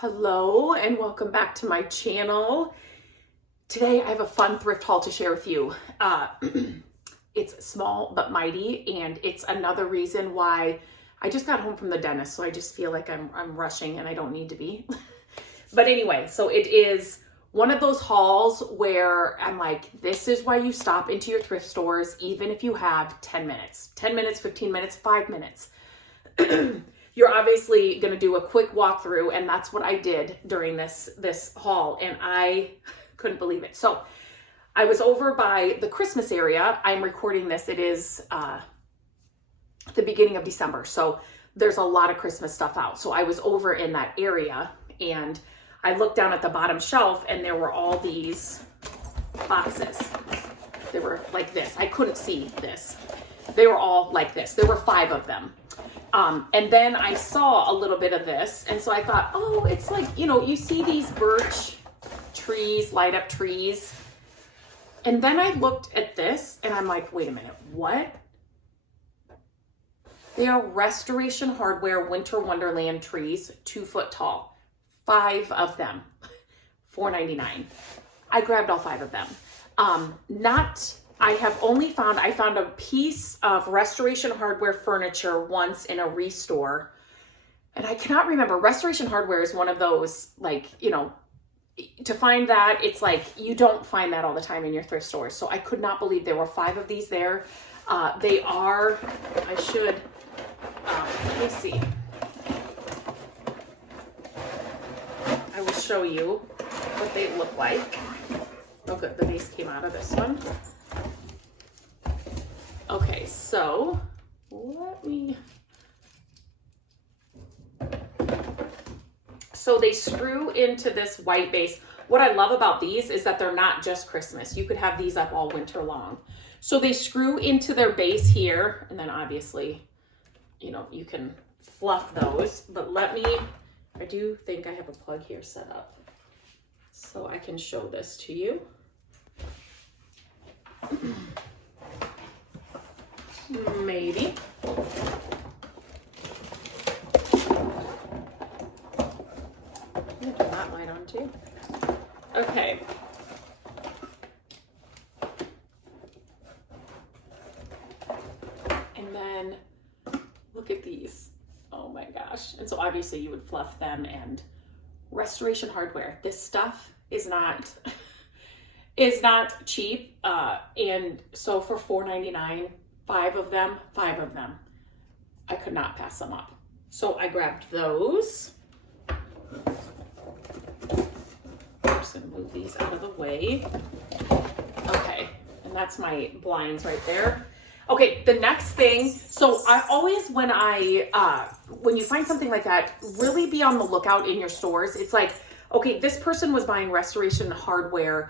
Hello and welcome back to my channel. Today I have a fun thrift haul to share with you. It's small but mighty, and it's another reason why I just got home from the dentist, so I just feel like I'm rushing and I don't need to be. But anyway, so it is one of those hauls where I'm like, this is why you stop into your thrift stores even if you have 10 minutes, 15 minutes, 5 minutes. You're obviously going to do a quick walkthrough, and that's what I did during this haul, and I couldn't believe it. So I was over by the Christmas area. I'm recording this. It is the beginning of December, so there's a lot of Christmas stuff out. So I was over in that area, and I looked down at the bottom shelf, and there were all these boxes. They were like this. I couldn't see this. They were all like this. There were 5 of them. And then I saw a little bit of this, and so I thought, oh, it's like, you see these birch trees, light up trees. And then I looked at this, and I'm like, wait a minute, what? They are Restoration Hardware Winter Wonderland trees, 2 foot tall. 5 of them, $4.99. I grabbed all 5 of them. I found a piece of Restoration Hardware furniture once in a restore, and I cannot remember. Restoration Hardware is one of those, to find that, it's like, you don't find that all the time in your thrift stores. So I could not believe there were 5 of these there. Let me see. I will show you what they look like. Oh good, the base came out of this one. Okay, so they screw into this white base. What I love about these is that they're not just Christmas. You could have these up all winter long. So they screw into their base here, and then obviously, you can fluff those. But I do think I have a plug here set up so I can show this to you. Maybe. Turn that light on too. Okay. And then look at these. Oh my gosh. And so obviously you would fluff them, and Restoration Hardware. This stuff is not cheap. And so for $4.99, 5 of them, I could not pass them up. So I grabbed those. I'm just gonna move these out of the way. Okay, and that's my blinds right there. Okay, the next thing, so I always, when you find something like that, really be on the lookout in your stores. It's like, okay, this person was buying Restoration Hardware,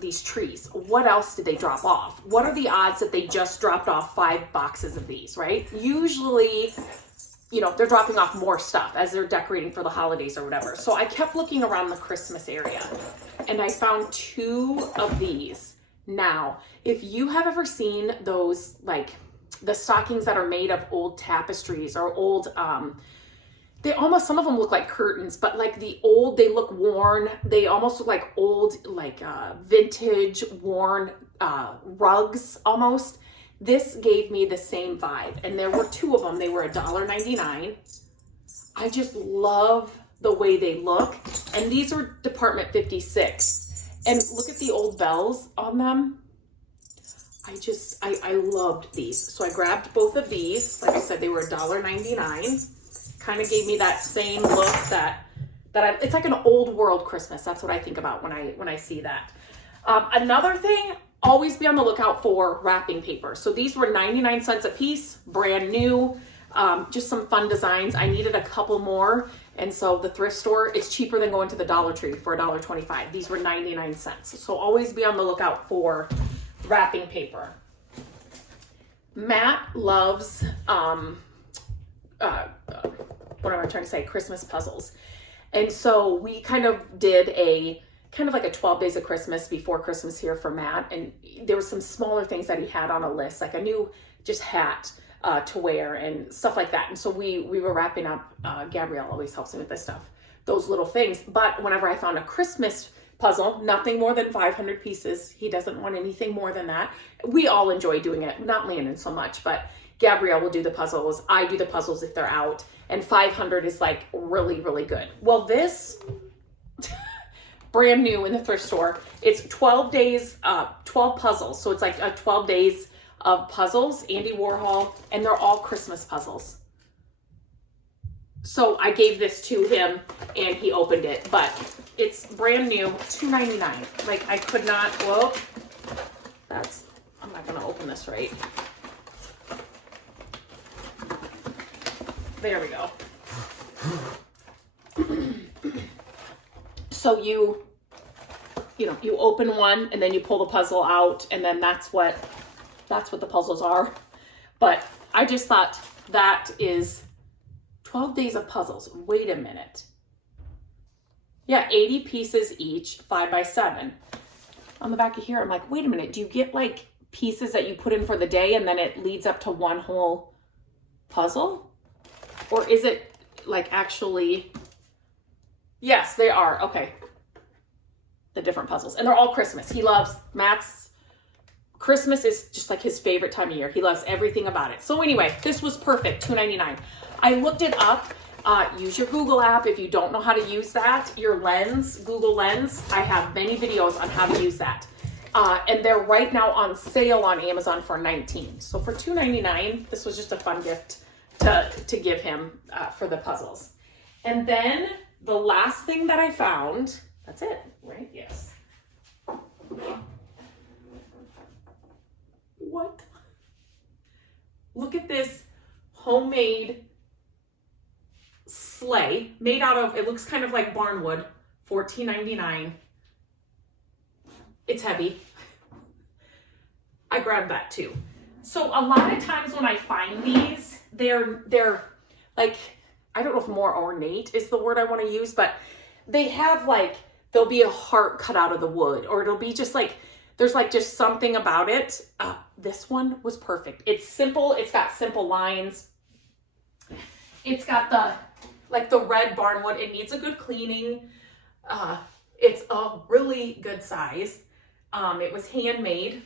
these trees. What else did they drop off? What are the odds that they just dropped off 5 boxes of these, right? Usually, they're dropping off more stuff as they're decorating for the holidays or whatever. So I kept looking around the Christmas area, and I found 2 of these. Now, if you have ever seen those, like the stockings that are made of old tapestries or old, some of them look like curtains, but like they look worn. They almost look like old, vintage worn rugs almost. This gave me the same vibe. And there were 2 of them. They were $1.99. I just love the way they look. And these are Department 56. And look at the old bells on them. I loved these. So I grabbed both of these. Like I said, they were $1.99. Kind of gave me that same look it's like an old world Christmas. That's what I think about when I see that. Another thing, always be on the lookout for wrapping paper. So these were 99 cents a piece, brand new, just some fun designs. I needed a couple more. And so the thrift store, it's cheaper than going to the Dollar Tree for $1.25. These were 99 cents. So always be on the lookout for wrapping paper. Matt loves, Christmas puzzles. And so we kind of did like a 12 days of Christmas before Christmas here for Matt. And there were some smaller things that he had on a list, like a new just hat, to wear and stuff like that. And so we were wrapping up, Gabrielle always helps me with this stuff, those little things. But whenever I found a Christmas puzzle, nothing more than 500 pieces. He doesn't want anything more than that. We all enjoy doing it, not Landon so much, but Gabrielle will do the puzzles. I do the puzzles if they're out, and 500 is like really, really good. Well, this brand new in the thrift store, it's 12 days, 12 puzzles. So it's like 12 days of puzzles, Andy Warhol, and they're all Christmas puzzles. So I gave this to him and he opened it, but it's brand new, $2.99. Like I could not, whoa, I'm not gonna open this right. There we go. So you open one and then you pull the puzzle out, and then that's what the puzzles are. But I just thought that is 12 days of puzzles. Wait a minute. Yeah, 80 pieces each, 5 by 7. On the back of here, I'm like, wait a minute. Do you get like pieces that you put in for the day and then it leads up to one whole puzzle? Or is it like actually, yes, they are. Okay. The different puzzles. And they're all Christmas. He loves, Christmas is just like his favorite time of year. He loves everything about it. So anyway, this was perfect, $2.99. I looked it up. Use your Google app if you don't know how to use that. Your Lens, Google Lens. I have many videos on how to use that. And they're right now on sale on Amazon for $19. So for $2.99, this was just a fun gift to give him for the puzzles. And then the last thing that I found, that's it, right? Yes. What? Look at this homemade sleigh made out of, it looks kind of like barnwood, $14.99. It's heavy. I grabbed that too. So a lot of times when I find these, they're like, I don't know if more ornate is the word I want to use, but they have like, there'll be a heart cut out of the wood, or it'll be just like, there's like just something about it. This one was perfect. It's simple. It's got simple lines. It's got the red barnwood. It needs a good cleaning. It's a really good size. It was handmade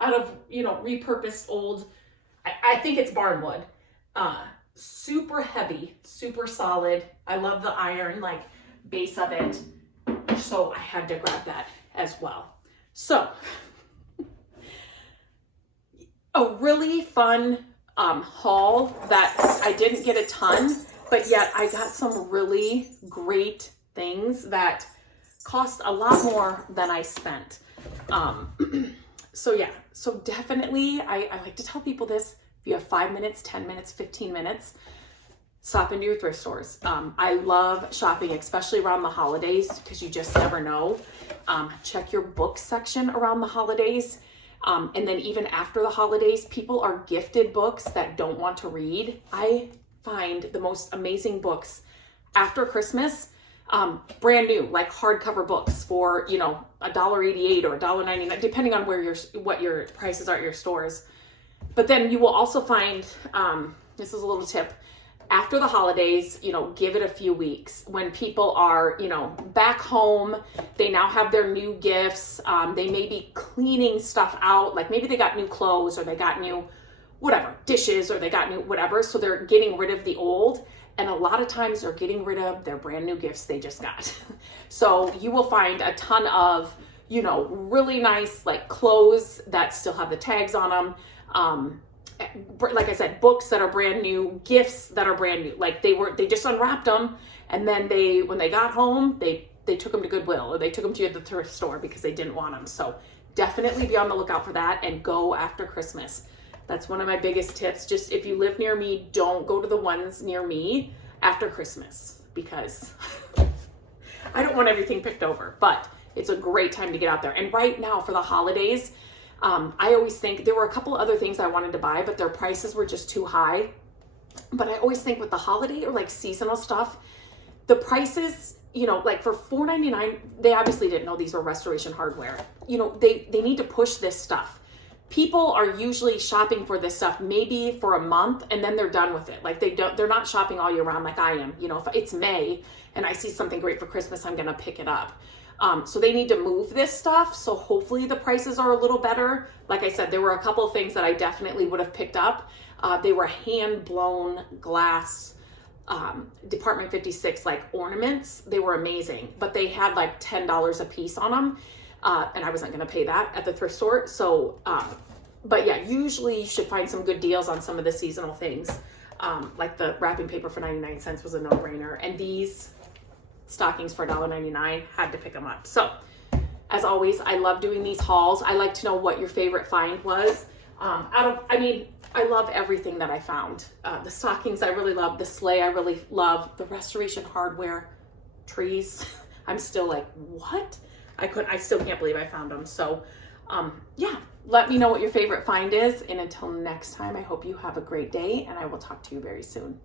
out of, repurposed old, I think it's barnwood. Super heavy, super solid. I love the iron base of it. So I had to grab that as well. So a really fun haul that I didn't get a ton, but yet I got some really great things that cost a lot more than I spent. So yeah, so definitely I like to tell people this. If you have 5 minutes, 10 minutes, 15 minutes, stop into your thrift stores. I love shopping, especially around the holidays, because you just never know. Check your book section around the holidays. And then even after the holidays, people are gifted books that don't want to read. I find the most amazing books after Christmas, brand new, like hardcover books for, $1.88 or $1.99, depending on what your prices are at your stores. But then you will also find, this is a little tip, after the holidays, give it a few weeks when people are, back home, they now have their new gifts. They may be cleaning stuff out. Like maybe they got new clothes, or they got new, dishes, or they got new whatever. So they're getting rid of the old. And a lot of times they're getting rid of their brand new gifts they just got. So you will find a ton of, really nice clothes that still have the tags on them. Like I said, books that are brand new, gifts that are brand new. They just unwrapped them, and then when they got home, they took them to Goodwill, or they took them to the thrift store because they didn't want them. So definitely be on the lookout for that and go after Christmas. That's one of my biggest tips. Just if you live near me, don't go to the ones near me after Christmas, because I don't want everything picked over, but it's a great time to get out there. And right now for the holidays, I always think there were a couple other things I wanted to buy, but their prices were just too high. But I always think with the holiday or seasonal stuff, the prices, for $4.99, they obviously didn't know these were Restoration Hardware. They need to push this stuff. people are usually shopping for this stuff maybe for a month and then they're done with it. Like they're not shopping all year round like I am. You know, if it's May and I see something great for Christmas, I'm gonna pick it up. So they need to move this stuff. So hopefully the prices are a little better. Like I said, there were a couple of things that I definitely would have picked up. They were hand blown glass, Department 56 like ornaments. They were amazing, but they had like $10 a piece on them. And I wasn't going to pay that at the thrift store. So, but yeah, usually you should find some good deals on some of the seasonal things. Like the wrapping paper for 99 cents was a no-brainer. And these stockings for $1.99, had to pick them up. So as always, I love doing these hauls. I like to know what your favorite find was. I love everything that I found. The stockings I really love. The sleigh I really love. The restoration hardware, trees. I'm still like, what? I still can't believe I found them. So yeah, let me know what your favorite find is. And until next time, I hope you have a great day and I will talk to you very soon.